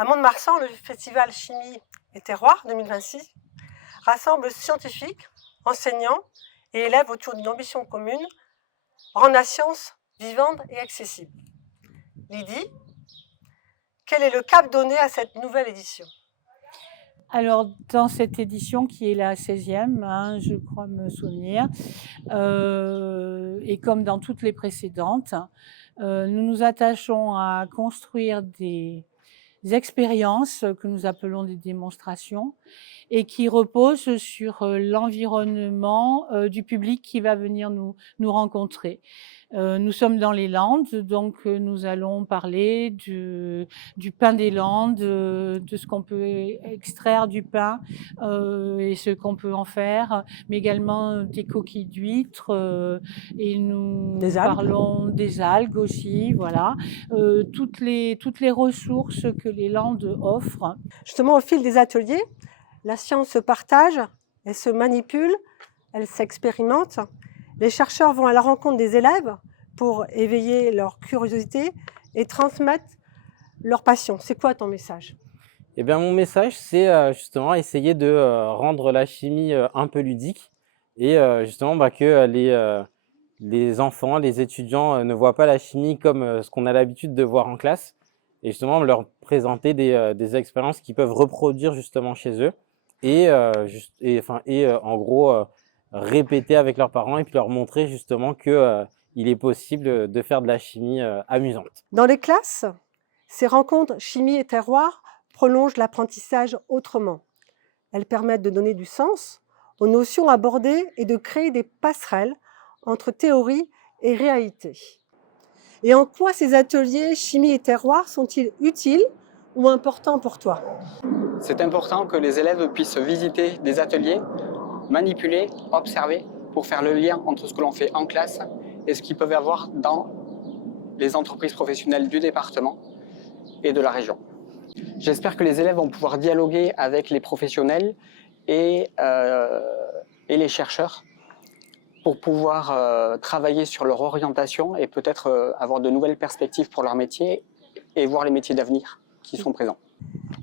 À Mont-de-Marsan, le festival Chimie et Terroir 2026 rassemble scientifiques, enseignants et élèves autour d'une ambition commune, rendre la science vivante et accessible. Lydie, quel est le cap donné à cette nouvelle édition? Alors, dans cette édition qui est la 16e, je crois me souvenir, et comme dans toutes les précédentes, nous nous attachons à construire des expériences que nous appelons des démonstrations et qui reposent sur l'environnement du public qui va venir nous rencontrer. Nous sommes dans les Landes, donc nous allons parler du pain des Landes, de ce qu'on peut extraire du pain et ce qu'on peut en faire, mais également des coquilles d'huîtres et nous parlons des algues aussi, voilà. Toutes les ressources que les Landes offrent. Justement, au fil des ateliers, la science se partage, elle se manipule, elle s'expérimente. Les chercheurs vont à la rencontre des élèves pour éveiller leur curiosité et transmettre leur passion. C'est quoi ton message? Eh bien, mon message, c'est justement essayer de rendre la chimie un peu ludique et justement que les enfants, les étudiants ne voient pas la chimie comme ce qu'on a l'habitude de voir en classe et justement leur présenter des expériences qu'ils peuvent reproduire justement chez eux et en gros répéter avec leurs parents et puis leur montrer justement que il est possible de faire de la chimie amusante. Dans les classes, ces rencontres chimie et terroir prolongent l'apprentissage autrement. Elles permettent de donner du sens aux notions abordées et de créer des passerelles entre théorie et réalité. Et en quoi ces ateliers chimie et terroir sont-ils utiles ou importants pour toi? C'est important que les élèves puissent visiter des ateliers, manipuler, observer, pour faire le lien entre ce que l'on fait en classe et ce qu'ils peuvent avoir dans les entreprises professionnelles du département et de la région. J'espère que les élèves vont pouvoir dialoguer avec les professionnels et les chercheurs pour pouvoir travailler sur leur orientation et peut-être avoir de nouvelles perspectives pour leur métier et voir les métiers d'avenir qui sont présents.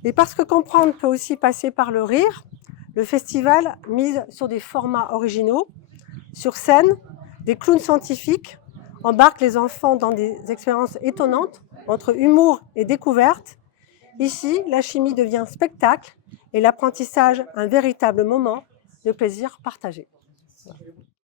Et parce que comprendre peut aussi passer par le rire, le festival mise sur des formats originaux. Sur scène, des clowns scientifiques embarquent les enfants dans des expériences étonnantes entre humour et découverte. Ici, la chimie devient spectacle et l'apprentissage un véritable moment de plaisir partagé.